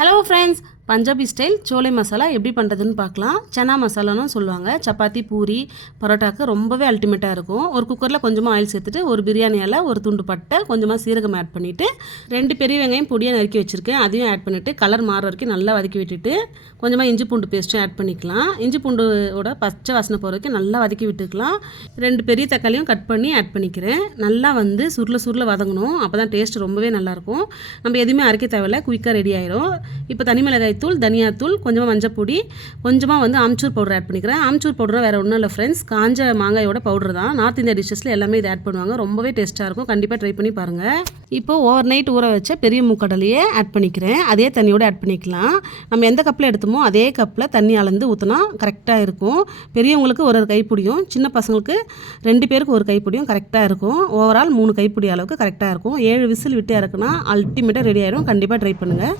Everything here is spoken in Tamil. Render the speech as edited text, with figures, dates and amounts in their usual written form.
ஹலோ ஃப்ரெண்ட்ஸ், பஞ்சாபி ஸ்டைல் சோலை மசாலா எப்படி பண்ணுறதுன்னு பார்க்கலாம். சனா மசாலான்னு சொல்லுவாங்க. சப்பாத்தி, பூரி, பரோட்டாக்கு ரொம்பவே அல்டிமேட்டாக இருக்கும். ஒரு குக்கரில் கொஞ்சமாக ஆயில் சேர்த்துட்டு ஒரு பிரியாணி இலை, ஒரு துண்டு பட்டை, கொஞ்சமாக சீரகம் ஆட் பண்ணிவிட்டு 2 பெரிய வெங்காயம் பொடியாக நறுக்கி வச்சுருக்கேன். அதையும் ஆட் பண்ணிவிட்டு கலர் மாற வரைக்கும் நல்லா வதக்கி விட்டுட்டு கொஞ்சமாக இஞ்சி பூண்டு பேஸ்ட்டும் ஆட் பண்ணிக்கலாம். இஞ்சி பூண்டோட பச்சை வாசனை போகிற வரைக்கும் நல்லா வதக்கி விட்டுக்கலாம். 2 பெரிய தக்காளியும் கட் பண்ணி ஆட் பண்ணிக்கிறேன். நல்லா சுருள வதங்கணும். அப்போ தான் டேஸ்ட் ரொம்பவே நல்லாயிருக்கும். நம்ம எதுவுமே அரைக்க தேவையில்ல, குயிக்காக ரெடி ஆயிடும். இப்போ தனி மிளகாய் தூள், தனியாத்தூள், கொஞ்சமாக மஞ்சள் பொடி, கொஞ்சமாக ஆம்ச்சூர் பவுடர் ஆட் பண்ணிக்கிறேன். ஆம்ச்சூர் பவுடர் வேறு ஒன்றும் இல்லை ஃப்ரெண்ட்ஸ், காஞ்ச மாங்காயோட பவுடர் தான். நார்த் இந்தியா டிஷ்ஷஸில் எல்லாமே இது ஆட் பண்ணுவாங்க. ரொம்பவே டேஸ்ட்டாக இருக்கும். கண்டிப்பாக ட்ரை பண்ணி பாருங்கள். இப்போ ஓவர் நைட் ஊற வச்ச பெரிய மூக்கடலையே ஆட் பண்ணிக்கிறேன். அதே தண்ணியோடு ஆட் பண்ணிக்கலாம். நம்ம எந்த கப்பில் எடுத்தோமோ அதே கப்பில் தண்ணி அளந்து ஊற்றினா கரெக்டாக இருக்கும். பெரியவங்களுக்கு ஒரு கைப்பிடியும், சின்ன பசங்களுக்கு 2 பேருக்கு ஒரு கைப்பிடியும் கரெக்டாக இருக்கும். ஓவரால் 3 கைப்பிடி அளவுக்கு கரெக்டாக இருக்கும். 7 விசில் விட்டு இறக்குனா அல்டிமேட்டாக ரெடி ஆயிடும். கண்டிப்பாக ட்ரை பண்ணுங்கள்.